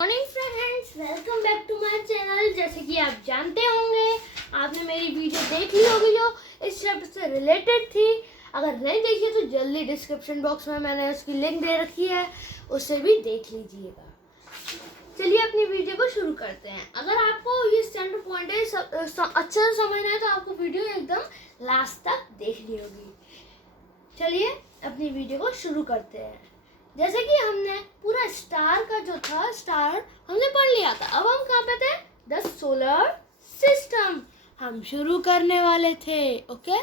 Morning friends, welcome back to my channel. जैसे कि आप जानते होंगे, आपने मेरी वीडियो देख ली होगी जो इस चैप्टर से रिलेटेड थी। अगर नहीं देखी तो जल्दी डिस्क्रिप्शन बॉक्स में मैंने उसकी लिंक दे रखी है, उससे भी देख लीजिएगा। चलिए अपनी वीडियो को शुरू करते हैं। अगर आपको ये सेंटर पॉइंट अच्छे से समझना है तो आपको वीडियो एकदम लास्ट तक देखनी होगी। चलिए अपनी वीडियो को शुरू करते हैं। जैसे कि हमने पूरा स्टार का जो था, स्टार हमने पढ़ लिया था। अब हम कहाँ पे थे? द सोलर सिस्टम हम शुरू करने वाले थे। ओके,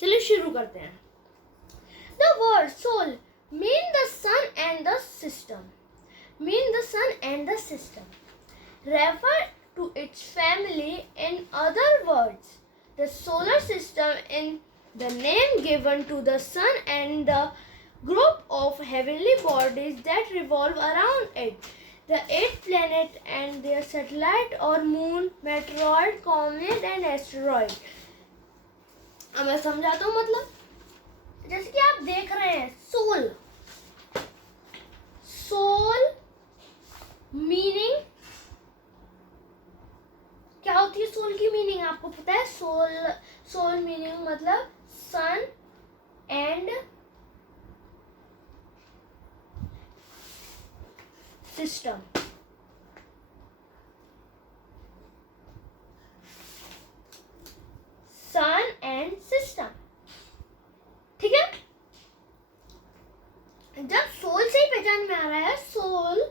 चलिए शुरू करते हैं। The word sol mean the sun and the system, refer to its family. In other words, the solar system in the name given to the sun and the group of heavenly bodies that revolve around it, the 8 planets and their satellite or moon, meteoroid, comet and asteroid. अब मैं समझाता हूँ। मतलब जैसे कि आप देख रहे हैं, सोल मीनिंग क्या होती है? सोल की मीनिंग आपको पता है? सोल मीनिंग मतलब sun and system. Sun and system, ठीक है। जब सोल से ही पहचान में आ रहा है, सोल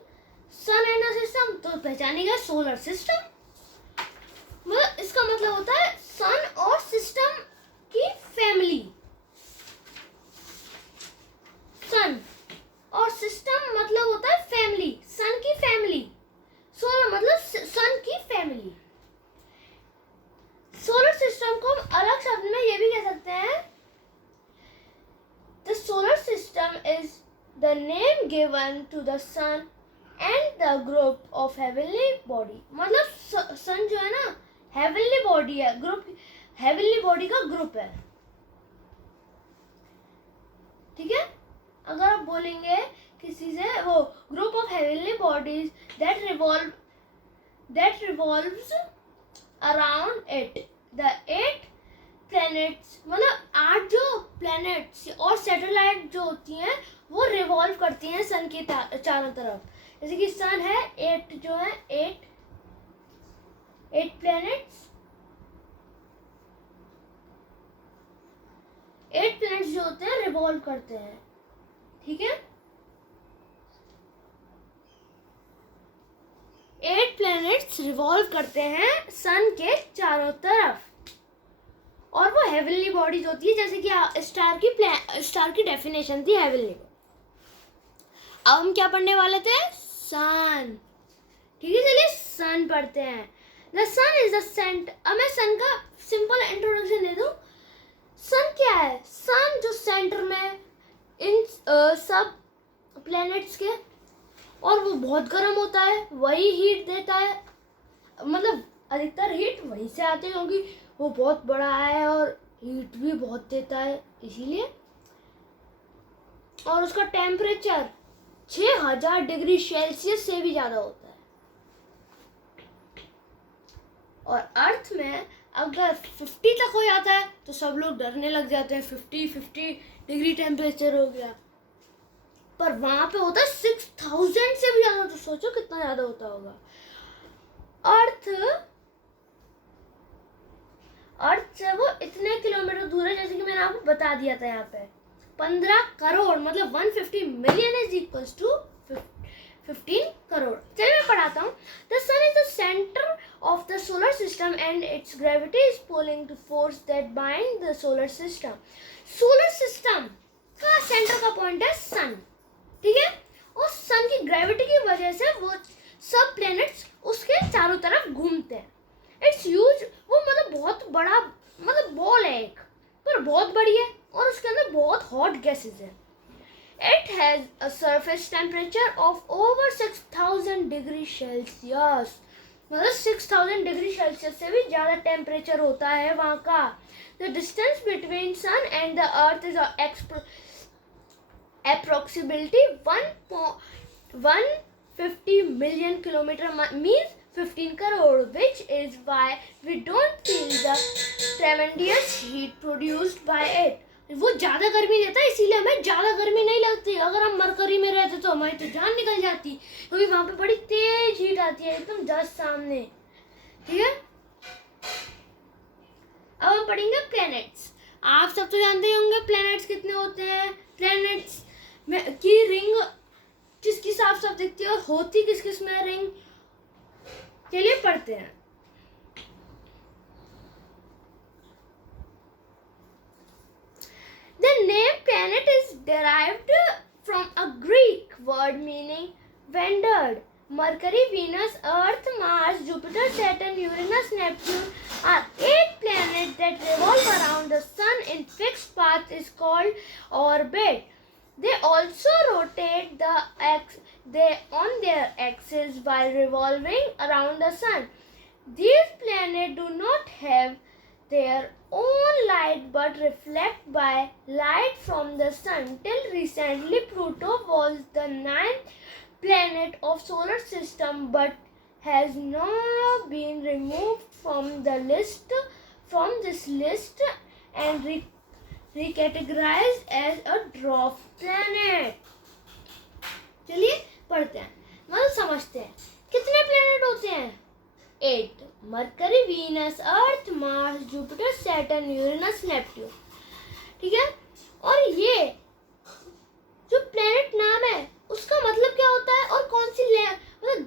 सन एंड सिस्टम, तो पहचानेगा सोलर सिस्टम। मतलब इसका मतलब होता है सन और सिस्टम की फैमिली। सन और सिस्टम मतलब होता है फैमिली, सन की फैमिली। सोलर मतलब सन की फैमिली। सोलर सिस्टम को हम अलग शब्द में ये भी कह सकते हैं, the solar system is the name given to the sun and the group of heavenly body. मतलब सन जो है ना, हेवनली बॉडी है, ग्रुप हेवनली बॉडी का ग्रुप है, ठीक है। अगर आप बोलेंगे किसी से, वो group of heavenly bodies that revolves around it, the 8 planets, मतलब 8 जो प्लैनेट्स और सैटेलाइट जो होती हैं वो रिवॉल्व करती हैं सन के चारों तरफ। जैसे कि सन है, 8 जो है, 8 प्लैनेट्स, 8 प्लैनेट्स जो होते हैं रिवॉल्व करते हैं, ठीक है। 8 प्लैनेट्स रिवॉल्व करते हैं सन के चारों तरफ, और वो हेवनली बॉडीज होती है। जैसे कि स्टार की डेफिनेशन थी हेवनली। अब हम क्या पढ़ने वाले थे? सन, ठीक है। चलिए सन पढ़ते हैं। The sun is the centre. अब मैं सन का सिंपल इंट्रोडक्शन दे दूं। सन क्या है? सन जो सेंटर में इन सब प्लैनेट्स के, और वो बहुत गर्म होता है, वही हीट देता है। मतलब अधिकतर हीट वहीं से आती है, क्योंकि वो बहुत बड़ा है और हीट भी बहुत देता है, इसीलिए। और उसका टेम्परेचर 6000 डिग्री सेल्सियस से भी ज़्यादा होता है। और अर्थ में अगर 50 तक हो जाता है तो सब लोग डरने लग जाते हैं, 50 डिग्री टेम्परेचर हो गया। पर वहां पे होता है 6000 से भी ज़्यादा, तो सोचो कितना ज़्यादा होता होगा। अर्थ से वो इतने किलोमीटर दूर है, जैसे कि मैंने आपको बता दिया था। यहाँ पे 15 करोड़, मतलब 150 million is equals to 15 crore. चलिए मैं पढ़ाता हूँ। The sun is the centre of the solar system and its gravity is pulling to force that bind the solar system. Solar system का सेंटर का पॉइंट है सन, ठीक है। और सन की ग्रेविटी की वजह से वो सब प्लैनेट्स उसके चारों तरफ घूमते हैं। इट्स ह्यूज, वो मतलब बहुत बड़ा, मतलब बॉल है एक, पर बहुत बड़ी है, और उसके अंदर बहुत हॉट गैसेस है। It has a surface temperature of over 6000 degree Celsius. मतलब 6000 डिग्री सेल्सियस से भी ज़्यादा टेम्परेचर होता है वहाँ का। The distance between sun and the earth is approximately 1 50 million kilometer means 15 crore, which is why we don't feel the tremendous heat produced by it. वो ज़्यादा गर्मी देता है, इसीलिए हमें ज़्यादा गर्मी नहीं लगती. अगर हम मरकरी में रहते तो हमारी तो जान निकल जाती, क्योंकि वहाँ पे बड़ी तेज हीट आती है एकदम जस्ट सामने. ठीक है, अब हम पढ़ेंगे प्लैनेट्स. आप सब तो जानते होंगे प्लैनेट्स कितने होते हैं. प्लैनेट्स में की रिंग किस किस साफ साफ दिखती है और होती किस किस में रिंग. चलिए पढ़ते हैं. The name planet is derived from a Greek word meaning wandered. Mercury, Venus, Earth, Mars, Jupiter, Saturn, Uranus, Neptune are 8 planets that revolve around the Sun in fixed path is called orbit. They also rotate on their axis while revolving around the Sun. These planets do not have their own light but reflect by light from the Sun. Till recently, Pluto was the 9th planet of solar system but has now been removed from this list and recategorized as a dwarf planet. चलिए पढ़ते हैं, मतलब समझते हैं. कितने planet होते हैं? 8. Mercury, Venus, Earth, Mars, Jupiter, Saturn, Uranus, Neptune. ठीक है, और ये जो प्लेनेट नाम है उसका मतलब क्या होता है और कौन सी मतलब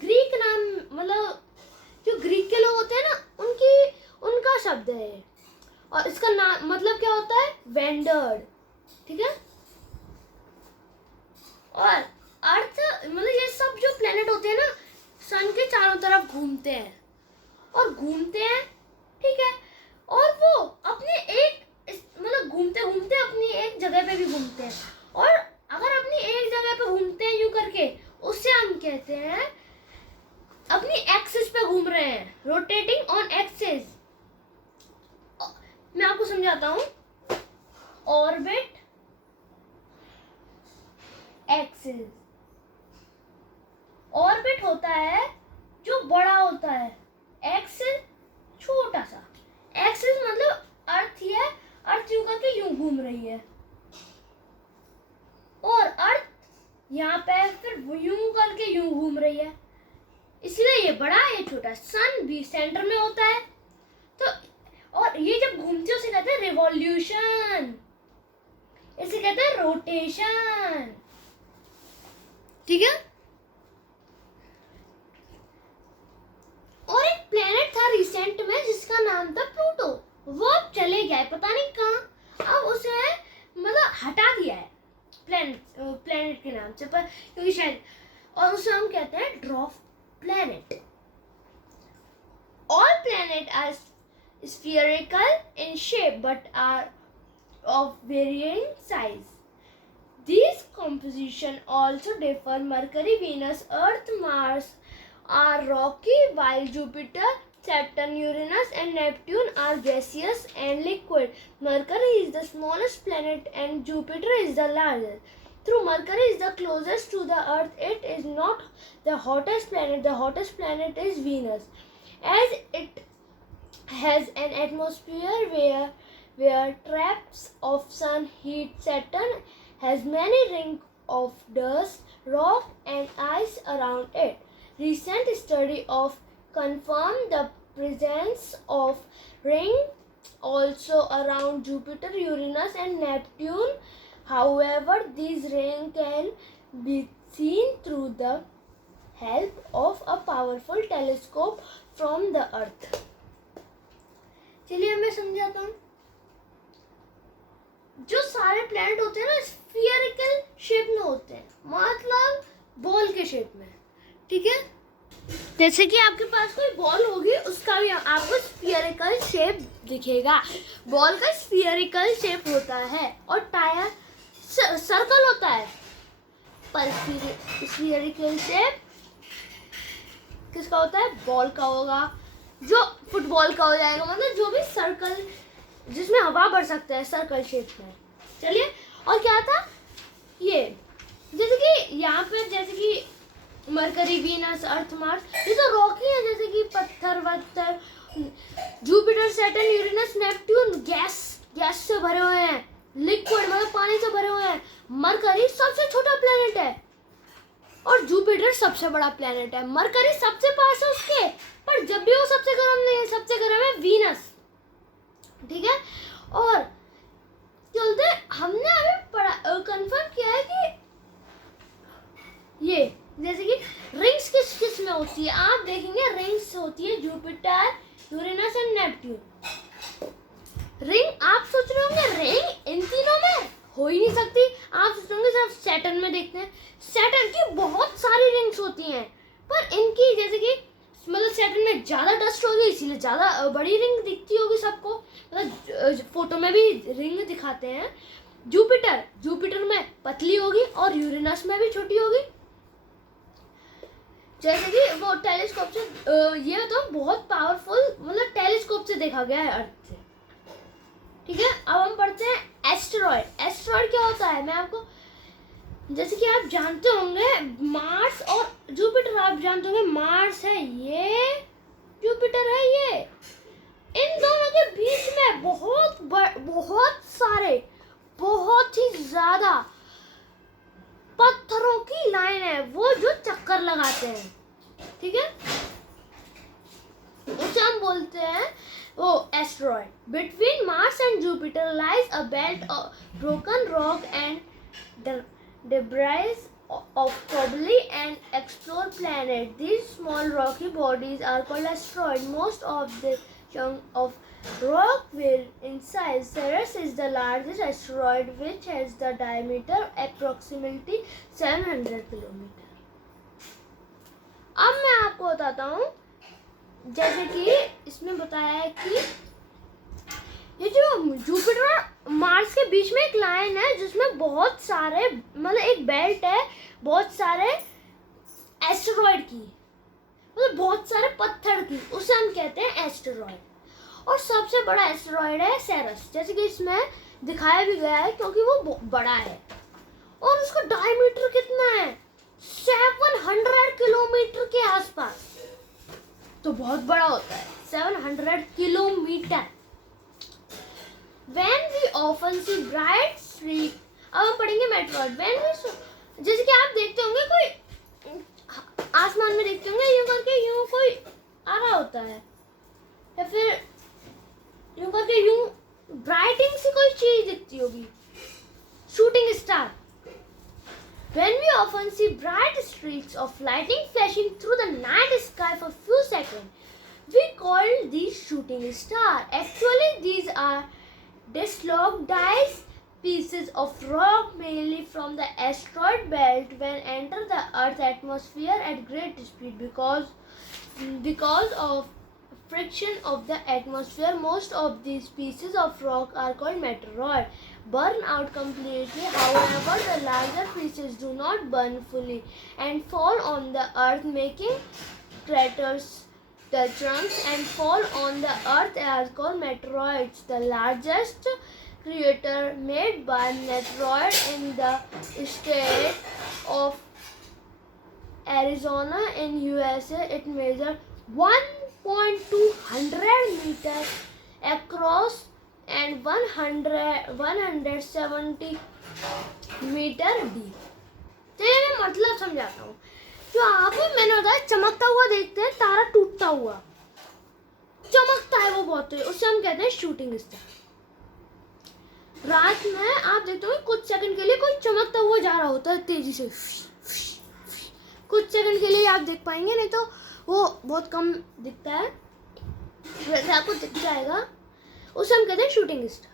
ग्रीक नाम, मतलब जो ग्रीक के लोग होते हैं ना उनका शब्द है, और इसका नाम मतलब क्या होता है? वेंडर्ड. ठीक है, और अर्थ मतलब ये सब जो प्लेनेट होते हैं ना सन के चारों तरफ घूमते हैं. ठीक है, और वो अपने एक मतलब घूमते घूमते अपनी एक जगह पे भी घूमते हैं, और अगर अपनी एक जगह पे घूमते हैं यूं करके उससे हम कहते हैं अपनी एक्सिस पे घूम रहे हैं, रोटेटिंग ऑन एक्सिस. मैं आपको समझाता हूं. Orbit, axis. ऑर्बिट होता है जो बड़ा होता है, एक्सिस छोटा सा. एक्सिस मतलब अर्थ ही है, अर्थ यूं करके यूं घूम रही है, और अर्थ यहाँ पे फिर यूं करके यूं घूम रही है, इसलिए ये बड़ा है, ये छोटा. सन भी सेंटर में होता है, तो और ये जब घूमते हैं उसे कहते हैं रिवॉल्यूशन, इसे कहते हैं रोटेशन. ठीक है, और एक प्लेनेट था रिसेंट में जिसका नाम था प्लूटो. वो अब चले गया है पता नहीं कहाँ, अब उसे मतलब हटा दिया है प्लेनेट के नाम से, पर क्योंकि शायद, और उसे हम कहते हैं dwarf planet. All planets are spherical in shape but are of varying size. These compositions also differ. Mercury, Venus, Earth, Mars are rocky, while Jupiter, Saturn, Uranus and Neptune are gaseous and liquid. Mercury is the smallest planet and Jupiter is the largest. Though Mercury is the closest to the Earth, it is not the hottest planet. The hottest planet is Venus, as it has an atmosphere where traps of sun heat. Saturn has many rings of dust, rock and ice around it. Recent study of confirmed the presence of rings also around Jupiter, Uranus and Neptune. However, these rings can be seen through the help of a powerful telescope from the Earth. चलिए मैं समझाता हूँ. जो सारे planet होते हैं ना spherical shape में होते हैं, मतलब बॉल के शेप में. ठीक है, जैसे कि आपके पास कोई बॉल होगी उसका भी आपको स्फीयरिकल शेप दिखेगा. बॉल का स्फीयरिकल शेप होता है और टायर सर्कल होता है, पर स्फीयरिकल शेप किसका होता है? बॉल का होगा, जो फुटबॉल का हो जाएगा, मतलब जो भी सर्कल जिसमें हवा भर सकता है सर्कल शेप में. चलिए, और क्या था ये, जैसे कि यहाँ पे जैसे कि मरकरी, वीनस, अर्थ, मार्स, ये तो रॉकी है, जैसे कि पत्थर वत्थर। Jupiter, Saturn, Uranus, Neptune gas से भरे हुए हैं, लिक्विड मतलब पानी से भरे हुए हैं। मरकरी सबसे छोटा प्लेनेट है और जुपिटर सबसे बड़ा प्लेनेट है। मरकरी सबसे पास है उसके, पर जब भी वो सबसे गर्म नहीं है, सबसे गर्म है वीनस, ठीक है। और चलते, हमने अभी कंफर्म किया है कि ये जैसे कि रिंग्स किस किस में होती है, आप देखेंगे रिंग्स होती है Jupiter, Uranus and Neptune. Ring आप सोच रहे होंगे रिंग इन तीनों में हो ही नहीं सकती, आप सोच रहे होंगे सिर्फ सैटर्न में देखते हैं। सैटर्न की बहुत सारी रिंग्स होती हैं, पर इनकी जैसे कि मतलब सैटर्न में ज़्यादा डस्ट होगी, इसीलिए ज़्यादा बड़ी रिंग दिखती होगी सबको, मतलब फोटो में भी रिंग दिखाते हैं। जुपिटर में पतली होगी और यूरेनस में भी छोटी होगी। जैसे कि वो टेलीस्कोप से ये तो बहुत पावरफुल, मतलब टेलीस्कोप से देखा गया है अर्थ से, ठीक है। अब हम पढ़ते हैं एस्टेरॉयड। एस्टेरॉयड क्या होता है, मैं आपको, जैसे कि आप जानते होंगे मार्स और जुपिटर, आप जानते होंगे मार्स है ये, जुपिटर है ये, इन दोनों के बीच में बहुत सारे, बहुत ही ज्यादा पत्थरों की लाइन है, वो जो चक्कर लगाते हैं, ठीक है, उसे हम बोलते हैं वो asteroid. Between Mars and Jupiter lies a belt of broken rock and debris of probably an explored planet. These small rocky bodies are called asteroids. Most of the chunk of rock were in size. Ceres is the largest asteroid, which has the diameter approximately 700 kilometer. अब मैं आपको बताता हूँ, जैसे कि इसमें बताया है कि ये जो जुपिटर और मार्स के बीच में एक लाइन है जिसमें बहुत सारे, मतलब एक बेल्ट है बहुत सारे एस्टेरॉयड की, मतलब बहुत सारे पत्थर की, उसे हम कहते हैं एस्टेरॉयड। और सबसे बड़ा एस्टेरॉयड है सेरस, जैसे कि इसमें दिखाया भी गया है क्योंकि वो बड़ा है। और उसका डायमीटर कितना है, 700 किलोमीटर के आसपास, तो बहुत बड़ा होता है, 700 kilometre. When we often see bright streak, अब हम पढ़ेंगे मेट्रॉइड। When we, जैसे कि आप देखते होंगे कोई आसमान में देखते होंगे यूं करके, यूं कोई आ रहा होता है, या फिर यूं करके यूं ब्राइटिंग सी कोई चीज दिखती होगी, shooting star. When we often see bright streaks of lightning flashing through the night sky for few seconds, we call these shooting stars. Actually, these are dislodged pieces of rock mainly from the asteroid belt when enter the Earth's atmosphere at great speed. Because of friction of the atmosphere, most of these pieces of rock are called meteoroid. Burn out completely. However, the larger pieces do not burn fully and fall on the Earth, making craters. The trunks and fall on the Earth are called meteoroids. The largest crater made by meteoroid in the state of Arizona in USA. It measures 1.2 meters across and 170 meter deep. चलिए मैं मतलब समझाता हूँ। जो आप, मैंने बताया चमकता हुआ देखते हैं, तारा टूटता हुआ चमकता है वो बहुत, उससे हम कहते हैं शूटिंग स्टार। रात में आप देखते हो कुछ सेकंड के लिए कोई चमकता हुआ जा रहा होता है तेजी से, कुछ सेकंड के लिए आप देख पाएंगे, नहीं तो वो बहुत कम दिखता है, वैसे आपको दिख जाएगा, उसे हम कहते हैं शूटिंग स्टार।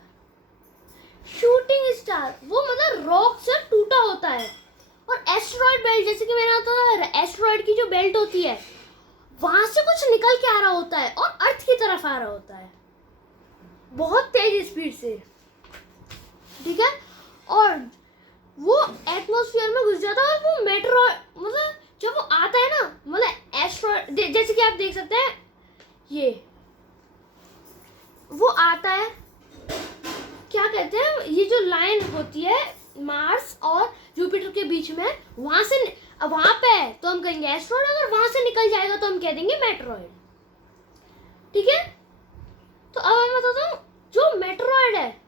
शूटिंग स्टार वो मतलब रॉक से टूटा होता है। और एस्टेरॉयड बेल्ट, जैसे कि मैंने बताया, एस्टेरॉयड की जो बेल्ट होती है वहां से कुछ निकल के आ रहा होता है और अर्थ की तरफ आ रहा होता है बहुत तेज स्पीड से, ठीक है। और वो एटमॉस्फेयर में घुस जाता है, वो मेटेरॉयड, मतलब जब वो आता है ना, मतलब एस्टेरॉयड, जैसे कि आप देख सकते हैं ये वो आता है, क्या कहते हैं, ये जो लाइन होती है मार्स और जुपिटर के बीच में, वहां से अब वहां पे है तो हम कहेंगे एस्ट्रॉइड, अगर वहां से निकल जाएगा तो हम कह देंगे मेट्रॉइड। ठीक है, तो अब मैं बताता हूँ जो मेट्रॉइड है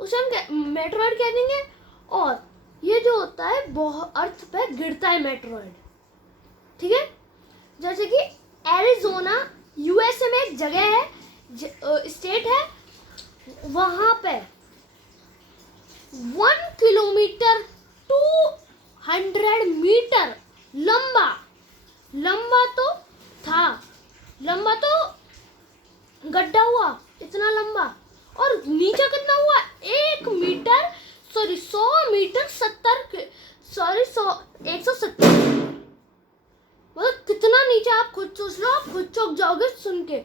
उसे हम मेट्रॉइड कह देंगे, और ये जो होता है बहुत अर्थ पे गिरता है मेट्रॉइड। ठीक है, जैसे कि एरिजोना यूएसए में एक जगह है, स्टेट है, वहां पे 1 किलोमीटर 200 मीटर लंबा तो था, लंबा तो गड्ढा हुआ इतना लंबा, और नीचे कितना हुआ 1 मीटर, सॉरी 100 मीटर 170, मतलब कितना नीचे आप खुद सोच लो, आप खुद चौंक जाओगे सुन के।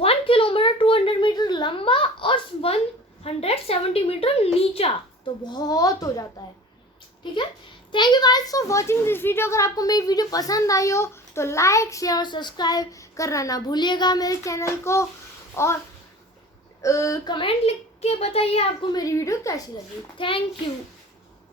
1 किलोमीटर 200 मीटर लंबा और 170 मीटर नीचा, तो बहुत हो जाता है। ठीक है, thank you guys for watching this video. अगर आपको मेरी वीडियो पसंद आई हो तो लाइक शेयर और सब्सक्राइब करना ना भूलिएगा मेरे चैनल को, और कमेंट लिख के बताइए आपको मेरी वीडियो कैसी लगी। Thank you.